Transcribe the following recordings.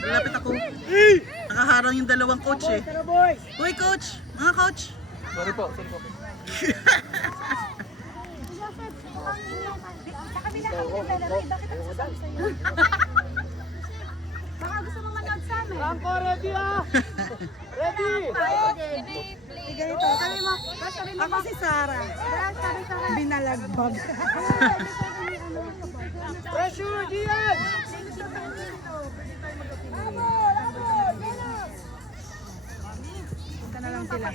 Lapit ako. Nakaharang yung dalawang coach eh. Hoy coach! Mga coach! Sorry po. Baka gusto mo manood sa amin. Franco, ready ah! Ready! Ganito, sabi mo, ako si Sarah. Binalagbag. Pressure, Gian! Punta na lang sila.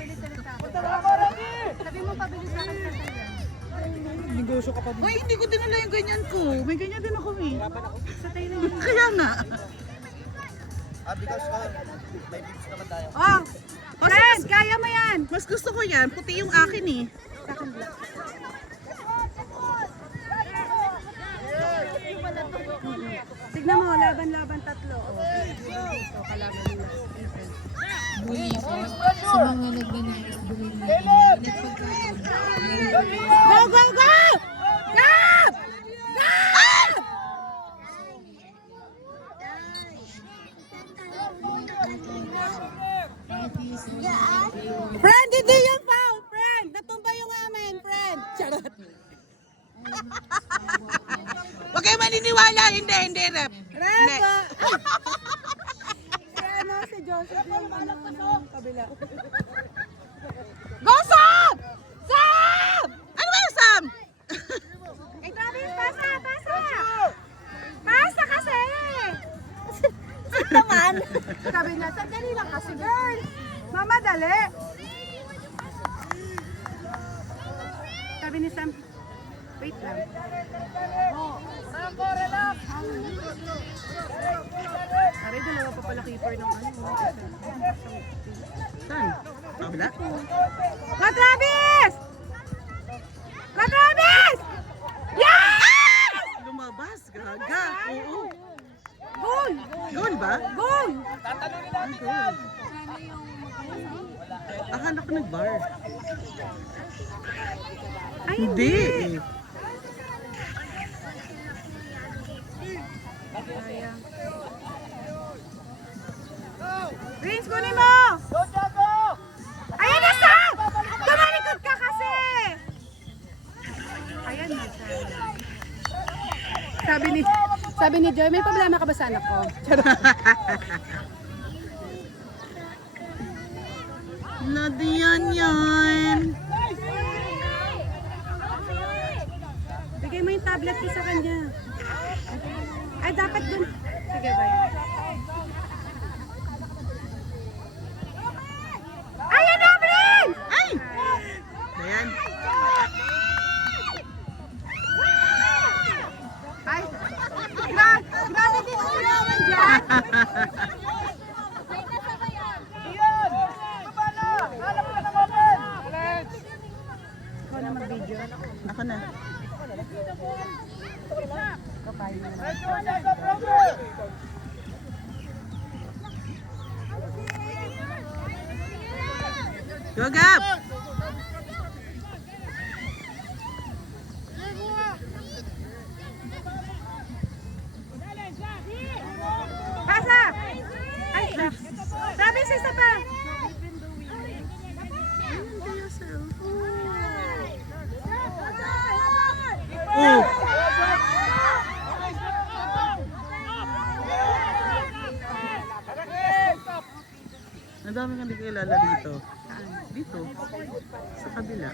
Franco, ready! Sabi mo, pabilis na kayo sa Negosyo ka pa din. Hoy, hindi ko dinala yung ganyan ko. May ganyan din ako eh. Sa Thailand. Kaya nga. Because may bigs naman tayo. Oh! Friend, kaya mo yan! Mas gusto ko yan. Puti yung akin eh. Sa akin black. Tignan mo, laban-laban tatlo. Oh, ito, kalaban nila. Bully po sa mga nagnanais bully natin. Go, go, go! Gap! Gap! Friend, hindi yung foul, friend! Natumba yung amin, friend! Charot! Huwag kayo maniniwala. Hindi, rep. Hindi. Reba! Si Joseph yung kabila. Go, Sam! Sam! Ano ba yung Sam? Eh, Travis, pasa! Pasa kasi! Sit naman! Sabi niya, sandali lang kasi, girl! Mama, dali! Sabi ni Sam, wait lang. Franco, relax! Aray, dalawa pa pala keeper ng ano. Saan? Kabila? Go, Travis! Go, Travis! Yes! Lumabas. Gaga. Oo. Goal! Goal ba? Goal! Tatalunin natin yan! Akala ko nag-bar. Ay, Hindi eh. Vince, kunin mo! Go, Jago! Ayan na, Sam! Tumalikod ka kasi! Ayan na, Sam. Sabi ni Joy, may problema ka ba sa anak ko? Nadiyan yan. Bigay mo yung tablet ko sa kanya. Ay, dapat dun. Sige, bye. Ayan na, Brin! Ay! Ayan. Ay, grabe din ang ulawan dyan. Ian! Baba na! Hanap ka ng open! Ikaw na mag-video. Ako na. Pressure, Jago, pressure! Go, Gab! Pasa! Ay, Travis, isa pa! Oh! Ang dami kang di kilala dito. Dito. Sa kabila.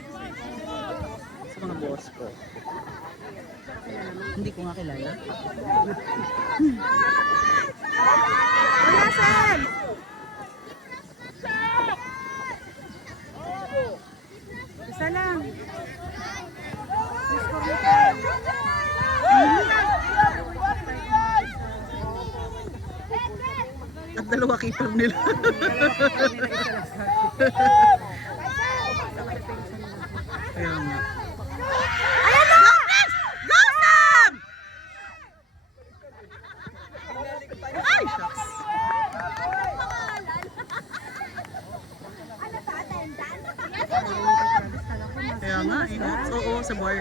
Sa mga boss ko. Hindi ko nga kilala. Unasan! Isa lang. Score mo pa. At dalawa keeper nila. Kaya nga. Ayan na! Go, Sam! Ay, shucks. Kaya nga, oo, sa bar.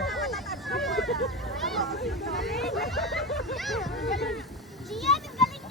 Gian, ang galing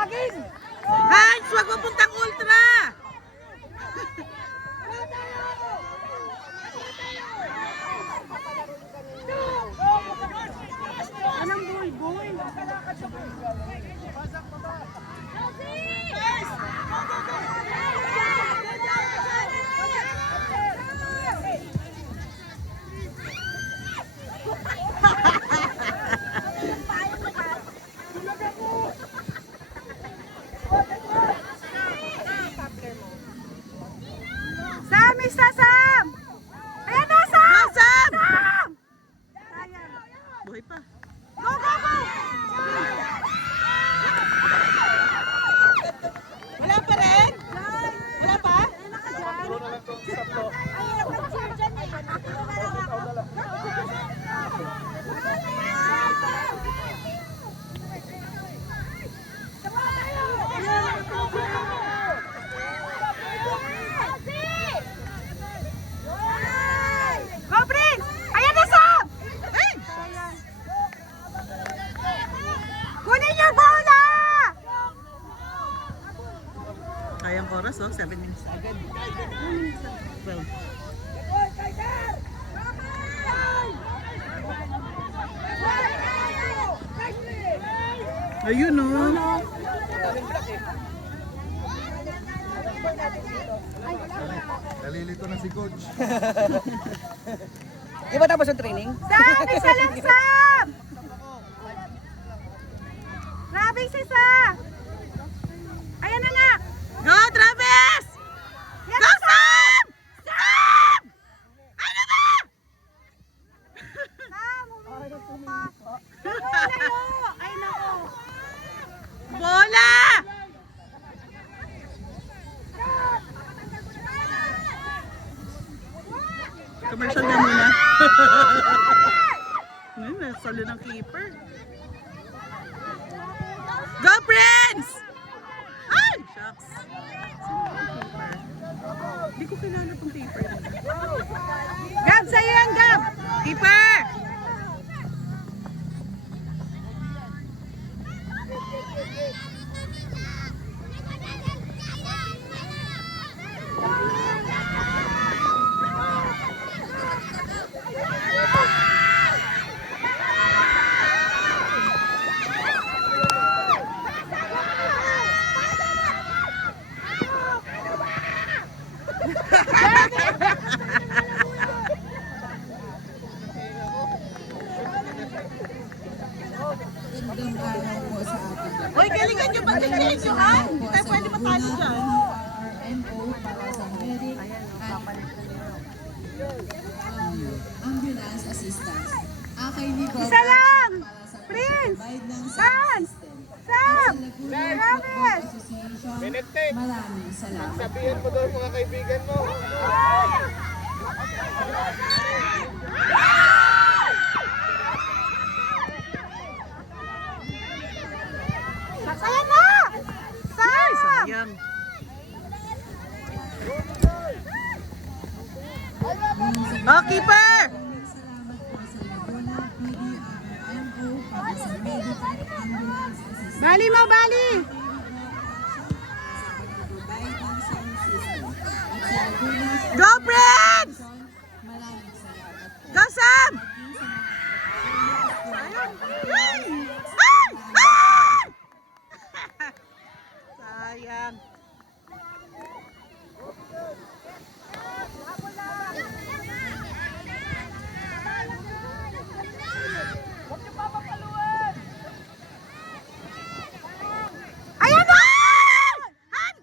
saging! Hans, wag mo puntang ultra! Anong bulbul? Sam, isa Sam! Ayan na, Sam! Sam! Sam! Sayang. Buhay pa. Go, go, go! Wala pa rin? Wala pa? Ayun ka dyan. Ayun, nag-cheer dyan eh. Dito na lang ako. Go, Prince! Ayan na, Sam! Ay! Sayang. Kunin yung bola! Kayang oras, oh. 7 minutes agad. 12. Ayun, oh. Nalilito na si coach. Di ba tapos yung training? Sam! Isa lang, Sam! Travis, isa! Ayan na nga! Go, Travis! Yan Go, na, Sam! Sam! Ano ba? Sam! Huminto ka. Layo! Ay, nako! Bola! Commercial na muna. Ngayon, nasalo ng keeper. Go, Prince! Ay! Shucks. Sino ang keeper? Hindi ko kilala tong keeper na. Gab, sa'yo yan, Gab! Keeper! Magandang araw po sa ating lahat. Hoy, galingan nyo mag-change nyo, ha? Hindi tayo pwede matalo dyan. RMO para sa medic at ambulance assistance. Akay ni Bob Isa lang! para sa Prince! pag-provide ng Sam! sound system. Sam! At sa Laguna Travis! Football Association, maraming salamat. Sabihan mo doon mga kaibigan mo. Ayan na! Sam! Sayang. Oh, keeper! Salamat po sa Laguna PDRMO para sa medic at ambulance assistance. Bali mo, bali! Provide ng sound system. At sa Laguna Go, Prince! maraming salamat po. Go, Sam! Sayang. Ay! Ay! Ay! Sayang. Ayan na! Han!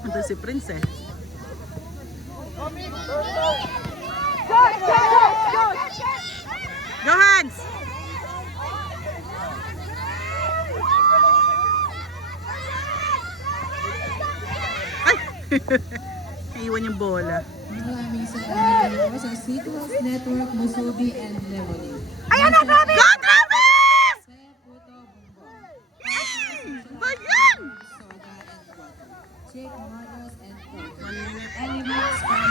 Ito si Prince eh. Go Hans! Ay! Naiwan yung bola. Maraming salamat sa Sequels Network, Musubi, and Lemony. Ayan na, Travis! Go Travis! Saya Puto Bumbong. Ba yan? Soda and Water. Chick Models and Photos. 1 minute. Elements from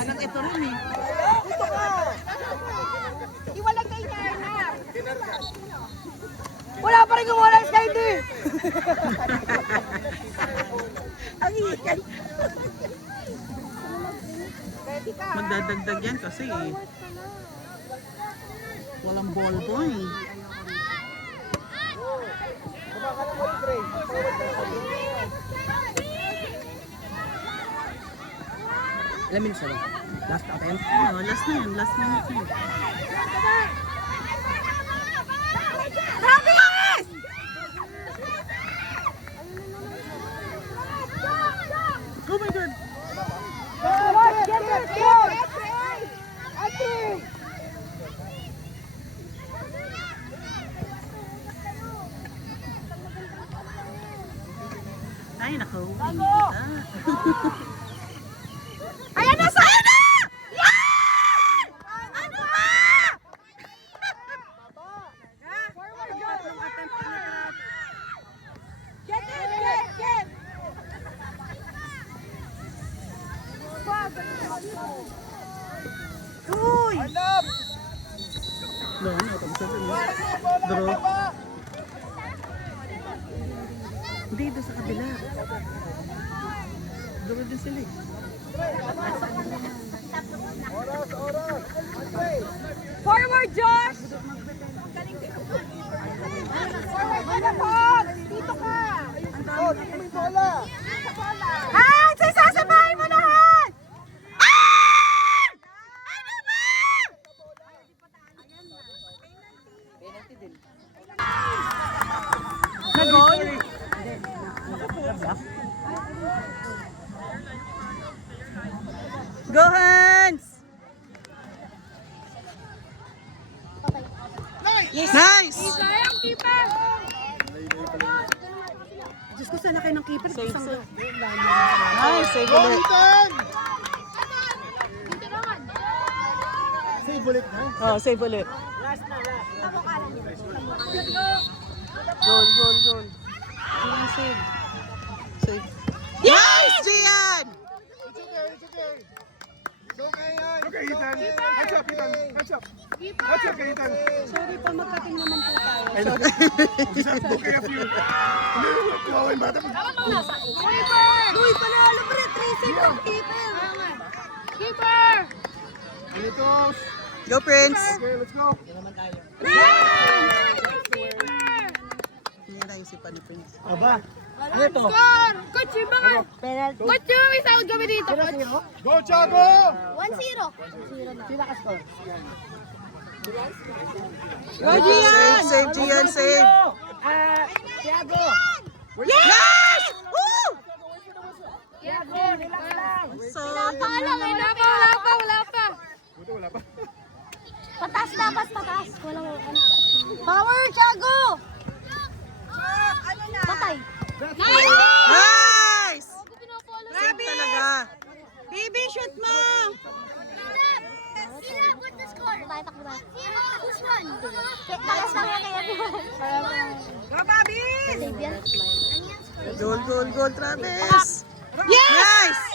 Anak ito rin eh. Iwalag kay Narnar. Wala pa rin kumuha ng sky D. Ang hikay. Magdadagdag yan kasi walang ballpoint. Ilang minutes na ba? Last attempt? Oh, last na yun, last minute na yun. Travis! Oh my God! Ay, nako. Ayan na, sa'yo na! Yan! Ano ba? Get in, get! Uy! No, no, kung saan yun. Draw. Hindi, doon sa kabila. Draw din sila eh. Forward, Josh! Forward, dito ka! Oh, dito may bola. Han! Sasabahin mo na, Han! Han! Ano ba? Nag-goal? Go Hans! Nice! Sayang, keeper! Diyos ko, sana kayo ng keeper. Save, save. Nice, save ulit. Save ulit na. Oh, save ulit. Goal, goal, goal. Gian, save. Save. Nice, Gian! It's okay, it's okay. It's okay yan. Okay, Ethan. Hands up, Ethan. Hands up. Hands up, Ethan. Sorry po, magkating naman po tayo. Okay, a few. Kuwawa yung bata. Keeper! Uy, panalo pa rin. 3 save ng keeper. Keeper! Anitos. Go, Prince! Okay, let's go. Hindi na isipan ni Prince. Aba. Ano ito? Score! Coach, yung mga... Coach, yung may sound kami dito. Coach. Go, Chago! 1-0. Sila ka score. Go, Gian! Save, Gian, save! Tiago! Yes! Woo! Tiago, relax lang! So, Wala pa. Buti wala pa. Patas dapat, patas. Walang power, Thiago! Patay. nice! Save talaga. Baby, shoot mo! What's the score? Takbo tayo. Who's won? Lakas lang yan kaya. Go, Bobby! Save yan. Goal, goal, goal, Travis! Yes! Nice!